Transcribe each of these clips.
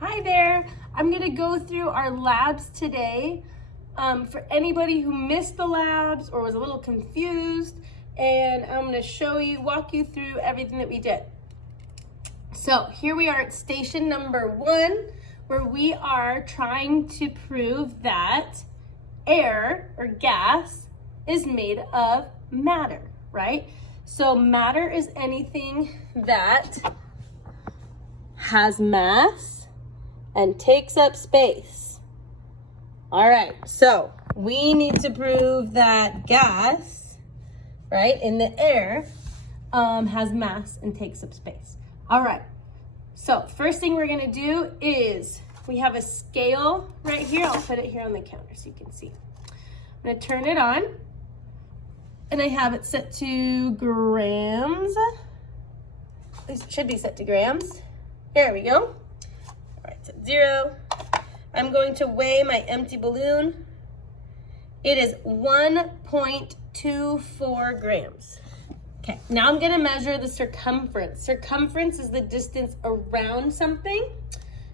Hi there. I'm going to go through our labs today for anybody who missed the labs or was a little confused, and I'm going to walk you through everything that we did. So here we are at station number 1, where we are trying to prove that air or gas is made of matter, right? So matter is anything that has mass and takes up space. All right, so we need to prove that gas, right, in the air has mass and takes up space. All right, so first thing we're gonna do is we have a scale right here. I'll put it here on the counter so you can see. I'm gonna turn it on, and I have it set to grams. This should be set to grams. There we go. All right, it's at 0. I'm going to weigh my empty balloon. It is 1.24 grams. Okay, now I'm gonna measure the circumference. Circumference is the distance around something.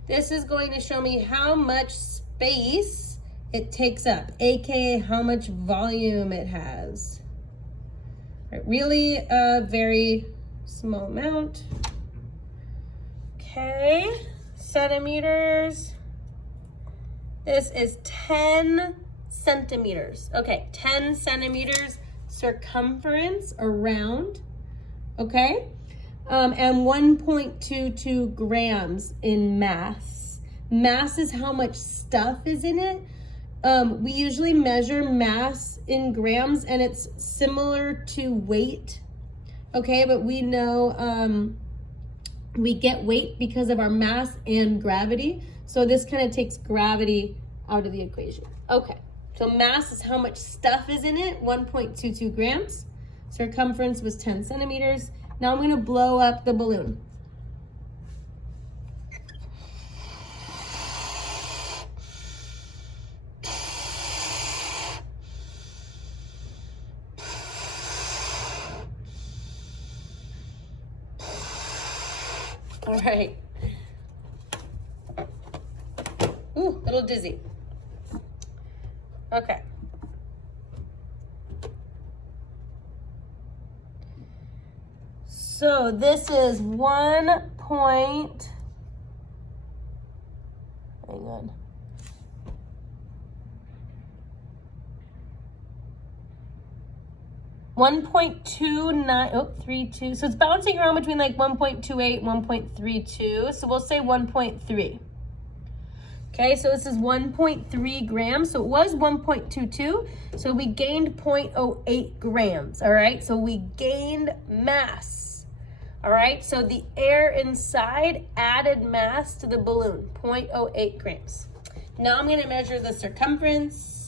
This is going to show me how much space it takes up, AKA how much volume it has. Right, really a very small amount. Okay, centimeters. This is 10 centimeters. Okay, 10 centimeters circumference around, okay? And 1.22 grams in mass. Mass is how much stuff is in it. We usually measure mass in grams, and it's similar to weight, okay? But we know we get weight because of our mass and gravity. So this kind of takes gravity out of the equation. Okay, so mass is how much stuff is in it, 1.22 grams. Circumference was 10 centimeters. Now I'm gonna blow up the balloon. All right. Ooh, a little dizzy. Okay. So this is 1.32. So it's bouncing around between like 1.28, 1.32. So we'll say 1.3. Okay, so this is 1.3 grams. So it was 1.22. So we gained 0.08 grams. All right, so we gained mass. All right, so the air inside added mass to the balloon, 0.08 grams. Now I'm gonna measure the circumference.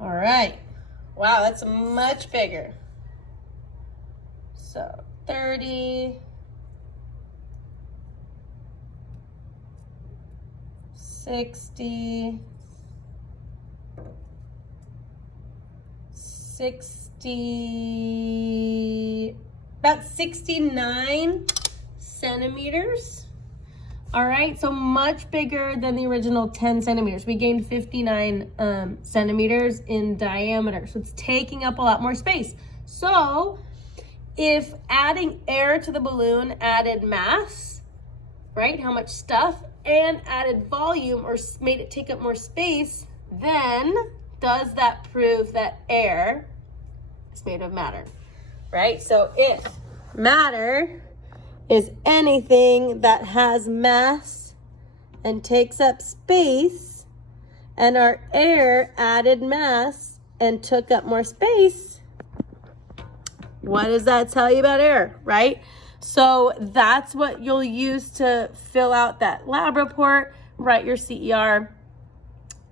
All right, wow, that's much bigger. So 30, 60, about 69 centimeters. All right, so much bigger than the original 10 centimeters. We gained 59 centimeters in diameter. So it's taking up a lot more space. So if adding air to the balloon added mass, right, how much stuff, and added volume or made it take up more space, then does that prove that air is made of matter, right? So if matter is anything that has mass and takes up space, and our air added mass and took up more space, what does that tell you about air, right? So that's what you'll use to fill out that lab report, write your CER,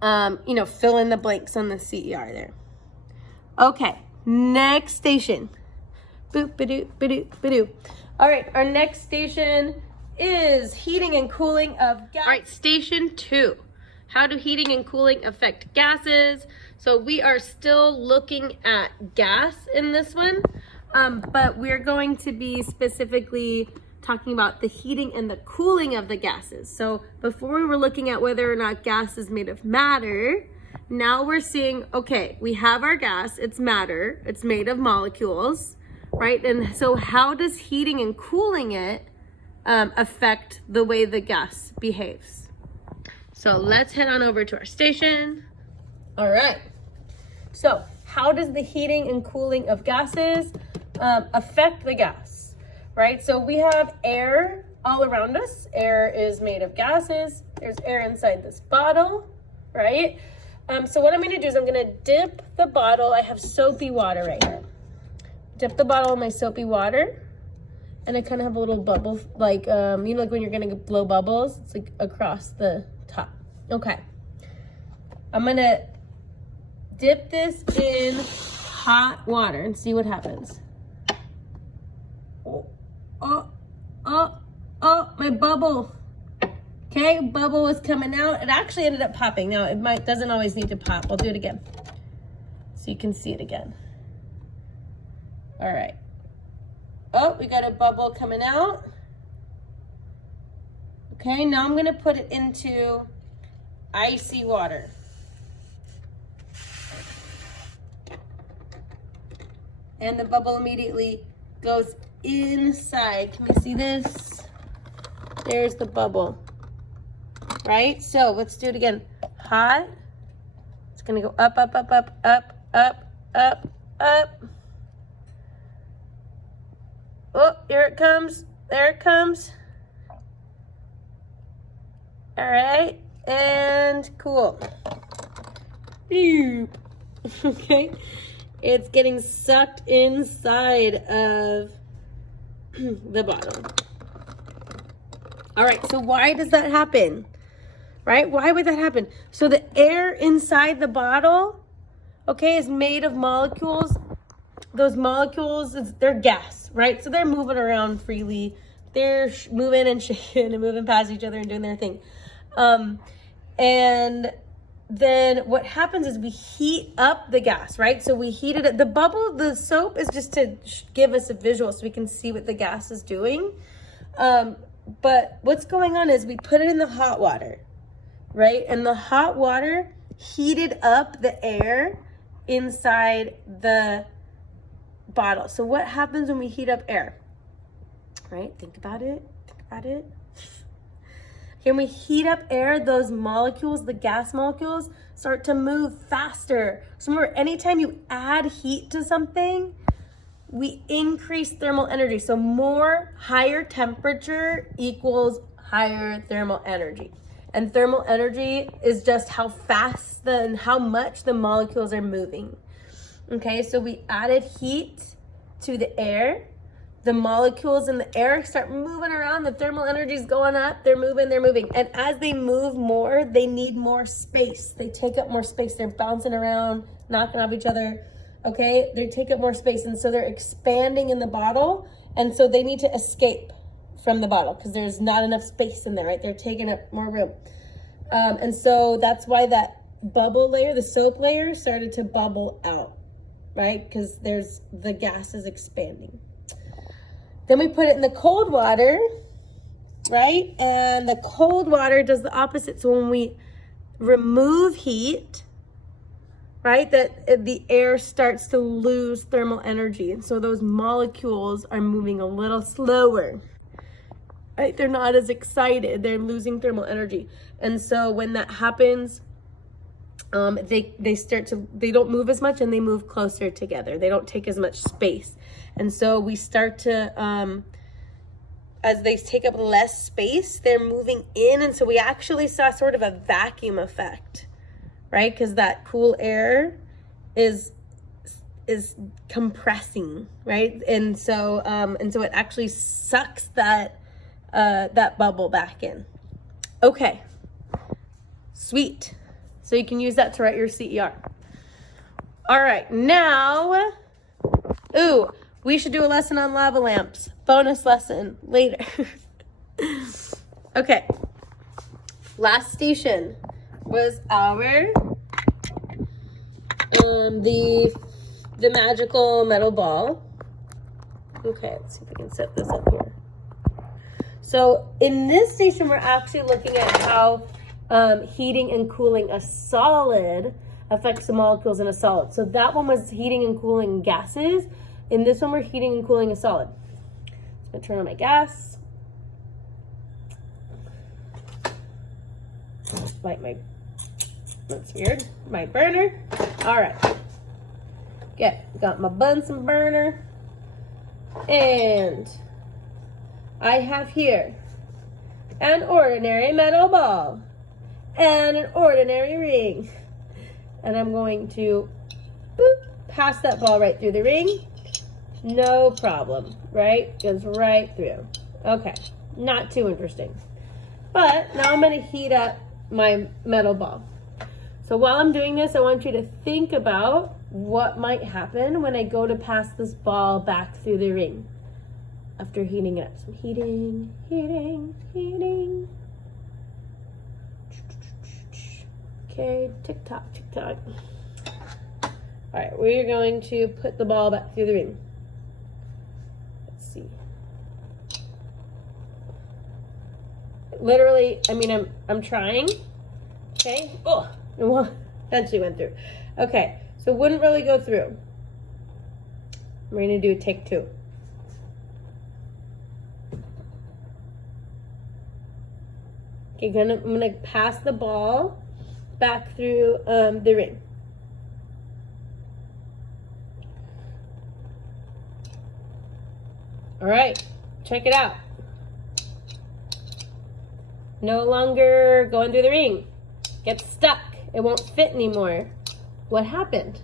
fill in the blanks on the CER there. Okay, next station. Boop, ba-doo, ba-doo, ba-doo. All right, our next station is heating and cooling of gas. All right, station 2. How do heating and cooling affect gases? So we are still looking at gas in this one, but we're going to be specifically talking about the heating and the cooling of the gases. So before we were looking at whether or not gas is made of matter, now we're seeing, okay, we have our gas, it's matter, it's made of molecules, right? And so how does heating and cooling it affect the way the gas behaves? So let's head on over to our station. All right. So how does the heating and cooling of gases affect the gas, right? So we have air all around us. Air is made of gases. There's air inside this bottle, right? So what I'm going to do is I'm going to dip the bottle. I have soapy water right here. Dip the bottle in my soapy water. And I kind of have a little bubble, like, like when you're going to blow bubbles, it's like across the top. Okay. I'm going to dip this in hot water and see what happens. Oh, my bubble. Okay, bubble was coming out. It actually ended up popping. Now, it doesn't always need to pop. I'll do it again so you can see it again. All right. Oh, we got a bubble coming out. Okay, now I'm going to put it into icy water. And the bubble immediately goes inside. Can we see this? There's the bubble. Right? So let's do it again. Hot. It's going to go up, up, up, up, up, up, up, up. Oh, here it comes. There it comes. All right. And cool. Okay. It's getting sucked inside of the bottle. All right. So why does that happen? Right? Why would that happen? So the air inside the bottle, okay, is made of molecules. Those molecules, they're gas, right? So they're moving around freely. They're moving and shaking and moving past each other and doing their thing. And then what happens is we heat up the gas, right? So we heated it. The bubble, the soap is just to give us a visual so we can see what the gas is doing. But what's going on is we put it in the hot water, right? And the hot water heated up the air inside the bottle. So what happens when we heat up air? Right? Think about it. When we heat up air, those molecules, the gas molecules, start to move faster. So remember, anytime you add heat to something, we increase thermal energy. So more higher temperature equals higher thermal energy. And thermal energy is just how fast and how much the molecules are moving. Okay, so we added heat to the air. The molecules in the air start moving around. The thermal energy is going up. They're moving. And as they move more, they need more space. They take up more space. They're bouncing around, knocking off each other. Okay, they take up more space. And so they're expanding in the bottle. And so they need to escape from the bottle because there's not enough space in there, right? They're taking up more room. And so that's why that bubble layer, the soap layer, started to bubble out, right? Because the gas is expanding. Then we put it in the cold water, right? And the cold water does the opposite. So when we remove heat, right, the air starts to lose thermal energy. And so those molecules are moving a little slower, right? They're not as excited. They're losing thermal energy. And so when that happens, they don't move as much and they move closer together. They don't take as much space. And so we start to, as they take up less space, they're moving in. And so we actually saw sort of a vacuum effect, right? Because that cool air is compressing, right? And so it actually sucks that bubble back in. Okay, sweet. So you can use that to write your CER. All right, now, we should do a lesson on lava lamps. Bonus lesson later. Okay, last station was our the magical metal ball. Okay, let's see if we can set this up here. So in this station, we're actually looking at how heating and cooling a solid affects the molecules in a solid. So that one was heating and cooling gases. In this one, we're heating and cooling a solid. I'm gonna turn on my gas. Light my, that's weird, my burner. All right, got my Bunsen burner. And I have here an ordinary metal ball and an ordinary ring. And I'm going to pass that ball right through the ring. No problem, right? Goes right through. Okay, not too interesting. But now I'm gonna heat up my metal ball. So while I'm doing this, I want you to think about what might happen when I go to pass this ball back through the ring after heating it up. So heating. Okay, tick tock. All right, we're going to put the ball back through the ring. Let's see. Literally, I mean, I'm trying. Okay. Oh, well, eventually went through. Okay, so it wouldn't really go through. We're gonna do take two. Okay, I'm gonna pass the ball back through the ring. All right, check it out. No longer going through the ring. Gets stuck. It won't fit anymore. What happened?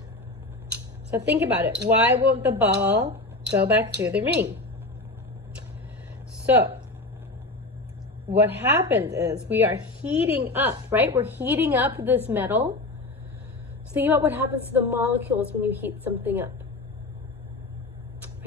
So think about it. Why won't the ball go back through the ring? So what happens is we are heating up, right? We're heating up this metal. So think about what happens to the molecules when you heat something up.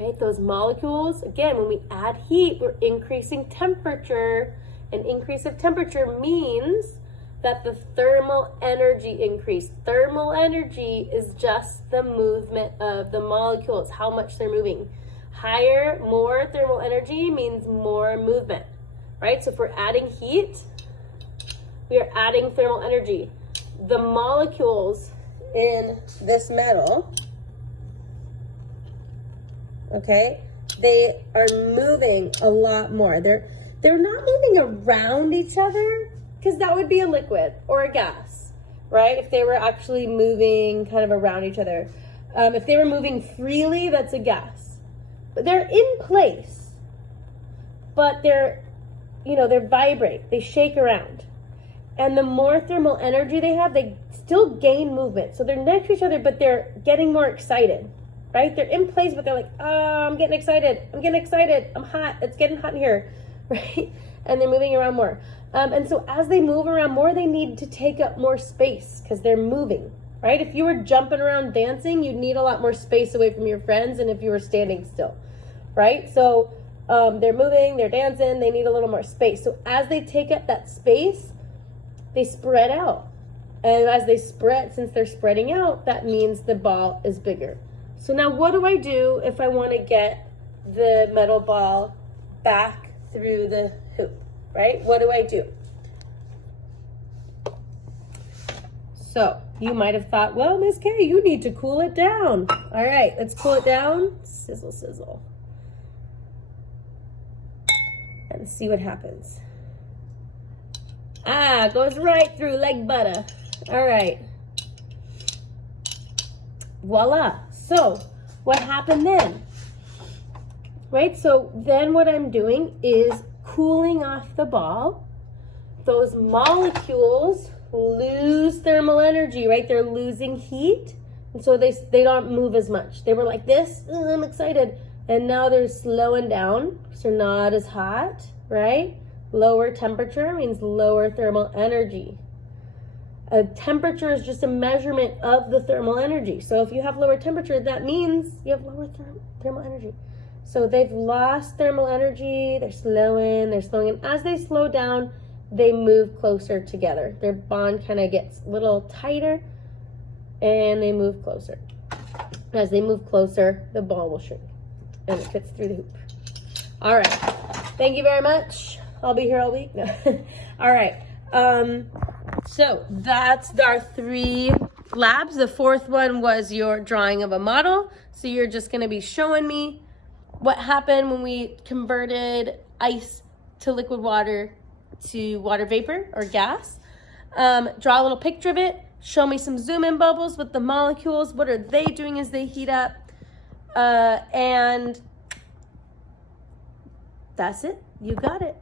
Right? Those molecules, again, when we add heat, we're increasing temperature. An increase of temperature means that the thermal energy increased. Thermal energy is just the movement of the molecules, how much they're moving. Higher, more thermal energy means more movement, right? So if we're adding heat, we are adding thermal energy. The molecules in this metal, okay, they are moving a lot more. They're not moving around each other, because that would be a liquid or a gas, right? If they were actually moving kind of around each other. If they were moving freely, that's a gas. But they're in place, but they vibrate, they shake around. And the more thermal energy they have, they still gain movement. So they're next to each other, but they're getting more excited, right? They're in place, but they're like, oh, I'm getting excited, I'm hot, it's getting hot in here, right? And they're moving around more. And so as they move around more, they need to take up more space because they're moving, right? If you were jumping around dancing, you'd need a lot more space away from your friends than if you were standing still, right? So they're moving, they're dancing, they need a little more space. So as they take up that space, they spread out. And as they spread, since they're spreading out, that means the ball is bigger. So now what do I do if I want to get the metal ball back through the hoop, right? What do I do? So you might have thought, well, Miss Kay, you need to cool it down. All right, let's cool it down. Sizzle, sizzle. And see what happens. Ah, goes right through like butter. All right. Voila. So what happened then? Right, so then what I'm doing is cooling off the ball. Those molecules lose thermal energy, right? They're losing heat. And so they don't move as much. They were like this, oh, I'm excited. And now they're slowing down because they're not as hot, right? Lower temperature means lower thermal energy. A temperature is just a measurement of the thermal energy. So if you have lower temperature, that means you have lower thermal energy. So they've lost thermal energy, they're slowing. And as they slow down, they move closer together. Their bond kind of gets a little tighter and they move closer. As they move closer, the ball will shrink and it fits through the hoop. All right. Thank you very much. I'll be here all week. No. All right. So that's our 3 labs. The 4th one was your drawing of a model. So you're just going to be showing me what happened when we converted ice to liquid water to water vapor or gas. Draw a little picture of it. Show me some zoom in bubbles with the molecules. What are they doing as they heat up? And that's it. You got it.